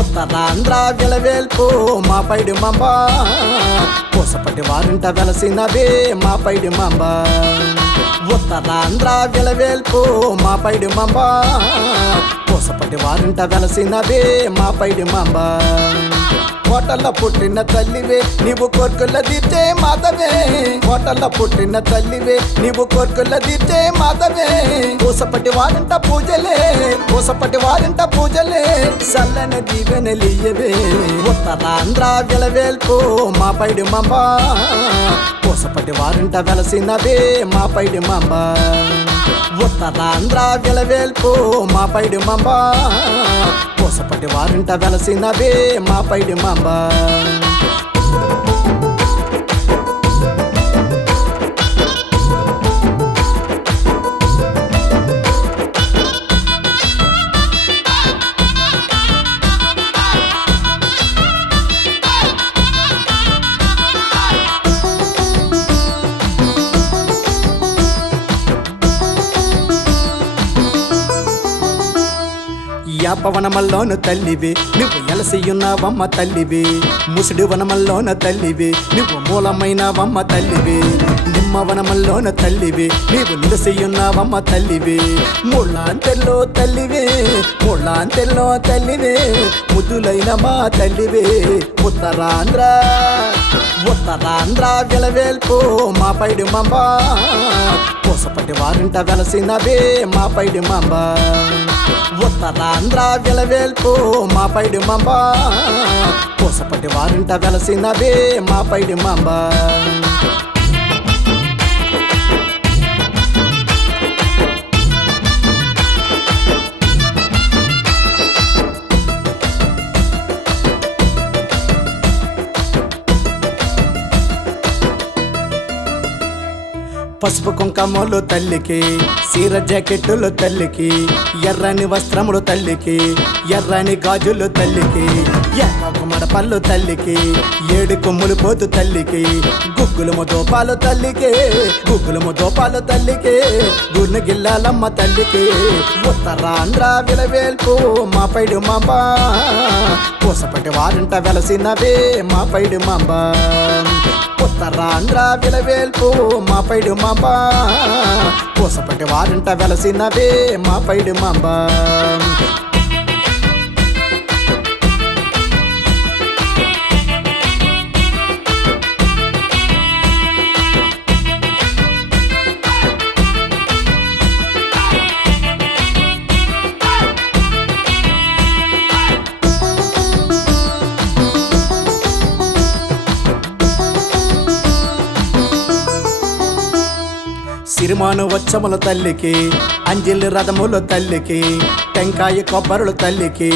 ఉత్తరాంధ్ర విలవేల్పు మా పైడి మంబ పూసపట్టి వారింట వెలసినవే మా పైడి మంబ. ఉత్తరాంధ్ర విలవేల్పు మా పైడి మంబ పూసపట్టి వారింట వెలసినవే మా పైడి మంబ. కోటల్లో పుట్టిన తల్లివే నీవు కోర్కుల తీర్చే మాతవే, కోటల్లో పుట్టిన తల్లివే నీవు కోర్కుల తీర్చే మాతవే. పూసపట్టి వారింట పూజలే, పూసపట్టి వారింట పూజలే, సల్లని దీవెనలియవే. ఉత్తరాంధ్ర విలవేల్పు మా పైడి మంబ పూసపట్టి వారింట వెలసినవే మా పైడి మంబ. ఉత్తరాంధ్ర విలవేల్పు మా పైడి మంబ పూసపట్టి వారింట వెలసినవే మా పైడి మంబ. యాపవనమల్లోన తల్లివి నువ్వు ఎలసియున్నావమ్మ తల్లివి, ముసుడి వనమల్లోన తల్లివి నువ్వు మూలమైనవమ్మ తల్లివి. నిమ్మవనమల్లోన తల్లివి నీవు నిలసియున్నావమ్మ తల్లివి, ముళ్ళాంతెల్లో తల్లివి, ముళ్ళాంతెల్లో తల్లివి, ముద్దులైన మా తల్లివి. ఉత్తరాంధ్ర, ఉత్తరాంధ్ర విలవేల్పు మా పైడి మంబ పూసపట్టి వారింట వెలసినవే మా పైడి మంబ. ఉత్తరాంధ్ర విలవేల్పు మా పైడి మంబ పూసపట్టి వారింట వెలసినవే మా పైడి మంబ. పసుపు కుంకమలు తల్లికి, సీర జాకెట్టులు తల్లికి, ఎర్రని వస్త్రములు తల్లికి, ఎర్రని గాజులు తల్లికి, ఎర్రకు మడపళ్ళు తల్లికి, ఏడు కొమ్ములు పోతు తల్లికి, గుగ్గులము దోపాలు తల్లికి, గుగ్గులము దోపాలు తల్లికి, గుర్ను గిల్లాలమ్మ తల్లికి. ఉత్తరాంధ్ర విలవేల్పు మా పైడి మంబ పూసపట్టి వారింట వెలసినవే మా పైడి మంబ. ఉత్తరాంధ్ర విలవేల్పు మా పైడి మంబ పూసపట్టి వారింట వెలసినవే మా పైడి మంబ. సిరిమాను వచ్చముల తల్లికి, అంజిలి రథముల తల్లికి, టెంకాయ కొబ్బరుల తల్లికి,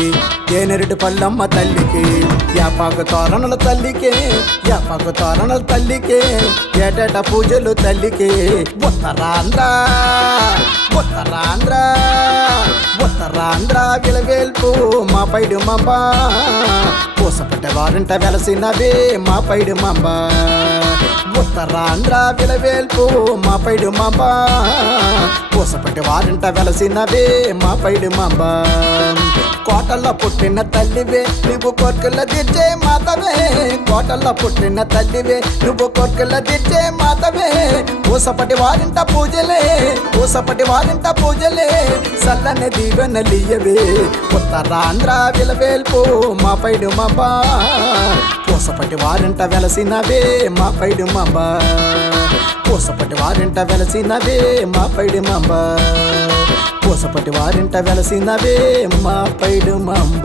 తేనెరెడ్డి పల్లమ్మ తల్లికి, యాపాకు తోరణుల తల్లికి, యాపాకు తోరణుల తల్లికి, ఏటేట పూజలు తల్లికి. ఉత్తరాంధ్ర, ఉత్తరాంధ్ర, ఉత్తరాంధ్ర విలవేల్పు మా పైడి మంబ పూసపట్టి వారింట వెలసినవే మా పైడి మంబ. ఉత్తరాంధ్ర విలవేల్పు మా పైడి మంబ పూసపట్టి వారింట వెలసినవే మా పైడి మంబ. కోటల్లో పుట్టిన తల్లివే నువ్వు కోర్కెల తీర్చే మాతవే, కోటల్లో పుట్టిన తల్లివే నువ్వు కోర్కెల తీర్చే మాతవే. పూసపట్టి వారింట పూజలే, పూసపట్టి వారింట పూజలే, సల్లని దీవెనలియవే. ఉత్తరాంధ్ర విలవేల్పు మా పైడి మంబ పూసపట్టి వారింట వెలసినవే మా పైడి మంబ. పూసపట్టి వారింట వెలసినవే మా పైడి మంబ, పూసపట్టి వారింట వెలసినవే మా పైడి మంబ.